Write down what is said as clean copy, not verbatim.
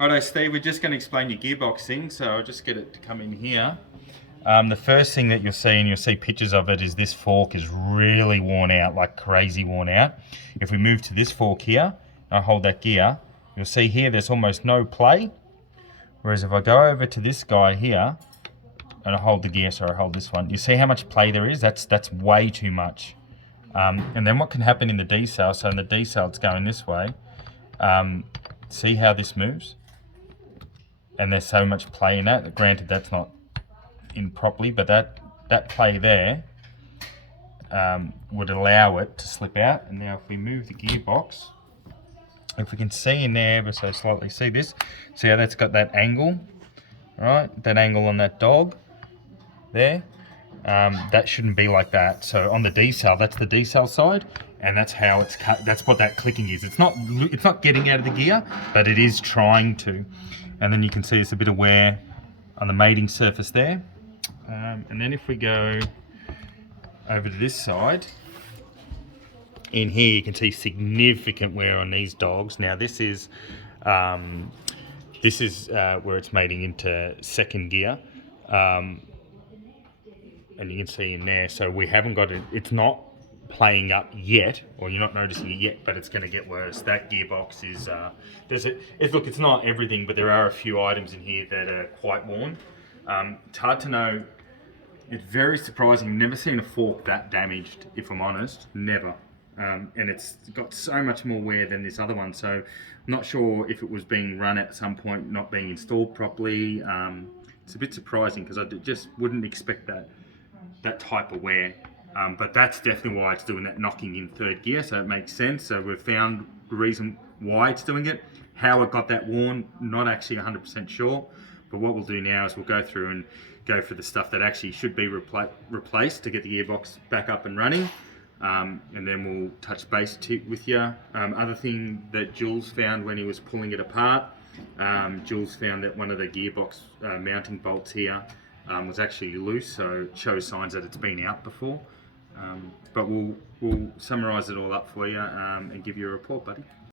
Righto, Steve, we're just going to explain your gearbox thing, so I'll just get it to come in here. The first thing that you'll see, and you'll see pictures of it, is this fork is really worn out, like crazy worn out. If we move to this fork here, and I hold that gear, you'll see here there's almost no play. Whereas if I go over to this guy here, and I hold the gear, so I hold this one, you see how much play there is? That's way too much. And then what can happen in the decel, so in the decel it's going this way, see how this moves? And there's so much play in that. Granted, that's not in properly, but that play there would allow it to slip out. And now if we move the gearbox, if we can see in there ever so slightly, see this? See how that's got that angle, right? That angle on that dog there. That shouldn't be like that. So on the decel, that's the decel side, and that's how it's cut. That's what that clicking is. It's not getting out of the gear, but it is trying to. And then you can see it's a bit of wear on the mating surface there. And then if we go over to this side, in here you can see significant wear on these dogs. Now this is where it's mating into second gear. And you can see in there, so we haven't got it, it's not playing up yet, or you're not noticing it yet, but it's going to get worse. That gearbox is, look, it's not everything, but there are a few items in here that are quite worn. It's hard to know, it's very surprising, I've never seen a fork that damaged, if I'm honest, never. And it's got so much more wear than this other one, so I'm not sure if it was being run at some point, not being installed properly. It's a bit surprising because I just wouldn't expect that type of wear. But that's definitely why it's doing that knocking in third gear, so it makes sense. So we've found the reason why it's doing it. How it got that worn, not actually 100% sure. But what we'll do now is we'll go through and go for the stuff that actually should be replaced to get the gearbox back up and running. And then we'll touch base with you. Other thing that Jules found when he was pulling it apart, Jules found that one of the gearbox mounting bolts here was actually loose, so it shows signs that it's been out before. But we'll summarise it all up for you and give you a report, buddy.